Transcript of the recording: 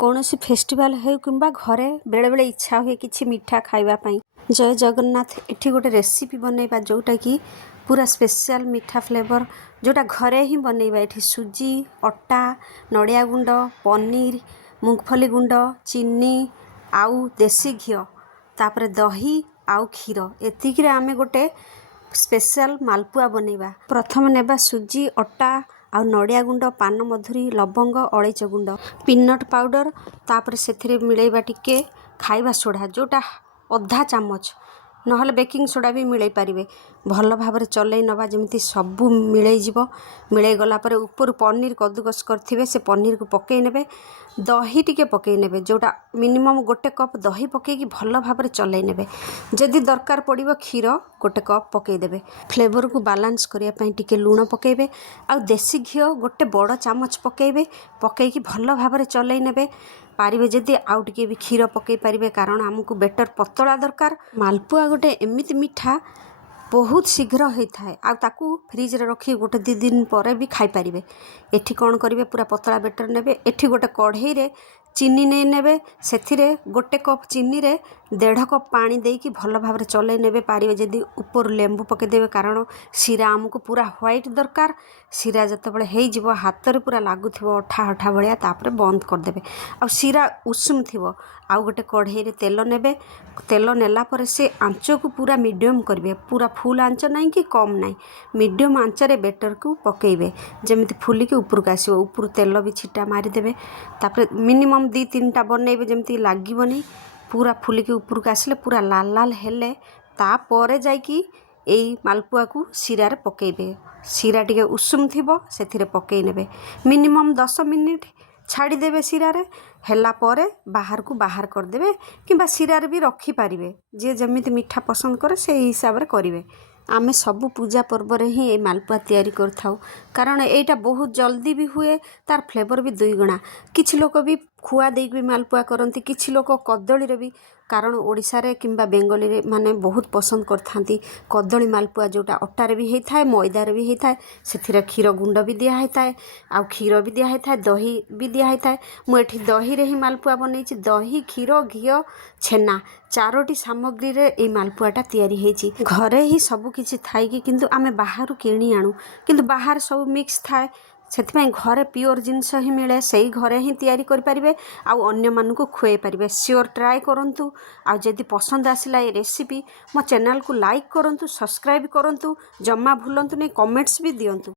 कौन सी फेस्टिवल हो कि घरे बेले बेले इच्छा हुए कि मिठा खावाई। जय जगन्नाथ। एठी गोटे रेसिपी बनैबा जोटा कि पूरा स्पेशल मीठा फ्लेवर जोटा घरे ही बनैबा। एठी सुजी अटा नड़िया गुंड पनीर मूंगफली गुंड चीनी आउ देसी घी तापर दही आउ क्षीर एतिक आमे गोटे स्पेशल मालपुआ बनैबा। प्रथम नेबा सुजी अटा आउ नड़िया गुंड पान मधुरी लवंग अलैच गुंड पीनट पाउडर तापर से मिलैबा टिके खाइबा सोडा जोटा अधा चामच नहले बेकिंग सोडा भी मिलै पारिबे। भल भाव चलै नवा जमी सबू मिलै जीवो। मिलै गला पर ऊपर पनीर कदुकस करथिबे से पनीर को पकई नेबे। दही टिके पकई नेबे जोटा मिनिमम गोटे कप दही पकईकी भल भाव चलै नेबे। जदि दरकार पड़िबो क्षीर गोटे कप पकई देबे। फ्लेवर को बालांस करिया पई टिके लूण पकेबे आ देसी घी गोटे बड़ चामच पकेबे। पकईकी भल भाव चलै नेबे। पारिबे जदि आउ टिके भी क्षीर पकई पारिबे कारण आमको बेटर पतला दरकार। मालपुआ गोटे एमिति मिठा बहुत शीघ्र होता है आ ताकू फ्रिज रे रखी गोटे 2 दिन पर भी खाई पारिबे। एठी कौन करिवे पूरा पतला बेटर नेबे। एठी गोटे कढ़ई रे चीनी नहीं नेबे सेथिरे गोटे कप चीनी रे 1.5 कप पानी देकी भल भाव चलै नेबे। पारिबे जदि ऊपर लेंबू पके देबे कारण सीरा आमको पूरा व्हाइट दरकार। सीरा जतबेले हेई जिवो हाथ रे पूरा लागुथिबो अठा अठा भलिया तापर बंद कर देबे। आ सीरा उषुम थिबो आउ गोटे कढ़ई रे तेल नेबे। तेल नेला पर से आंच को पूरा मीडियम करिवे। पूरा फुल आंच नहीं कि कम नहीं मीडियम आंच रे बेटर को पकेइबे जेमिति फुलिके ऊपर को आसीबो। ऊपर तेल भी छिटा मारी देबे तापर मिनिमम 2-3टा बनैबे जेमिति लागिबोनी। पूरा फुलिके ऊपर को आसिले पूरा लाल लाल हेले तापर जाइकी एई मालपुआ को सीरा रे पकेइबे। सीरा टिके उषुम थिबो सेथिरे पकेइ नेबे। मिनिमम 10 मिनिट छाड़ी देबे। सीरा रे हेला परे बाहर को बाहर कर देबे किंबा सीरा रे भी रखी पारिबे। जे जेमिति मीठा पसंद करे से हिसाब रे करिवे। आमे सबू पूजा पर्व रे ही ए मालपुआ तैयारी करथाउ कारण एटा बहुत जल्दी भी हुए तार फ्लेवर भी 2 गुणा। किछि लोक भी खुआ देक भी मालपुआ करती किछि लोक कदली रे भी कारण ओडिशा रे किंबा बेंगली रे माने बहुत पसंद करथांती कदली मालपुआ जोटा अटा रे भी हेइथाय मैदा रे भी हेइथाय। सेथिरे क्षीर गुंड भी दिया हेइथाय आ क्षीर भी दिया हेइथाय दही भी दिया हेइथाय। मु एठी दही रे ही मालपुआ बनैछि। दही क्षीर घी छेना 4टी सामग्री रे ए मालपुआटा तैयारी हेछि। घरे ही सब किछि थाई कि किंतु आमे बाहरु किणी आनु किंतु बाहर सब मिक्स थाए सेथिପାଇଁ घरे प्योर जिनस ही मिले से घरे ही तैयारी कर पारिबे आ अन्य मानू को खुए पारिबे। श्योर ट्राए करंतु आ जदि पसंद आसिला ए रेसिपी मो चैनल को लाइक करंतु सब्सक्राइब करंतु जम्मा भूलंतु नै कमेंट्स भी दियंतु।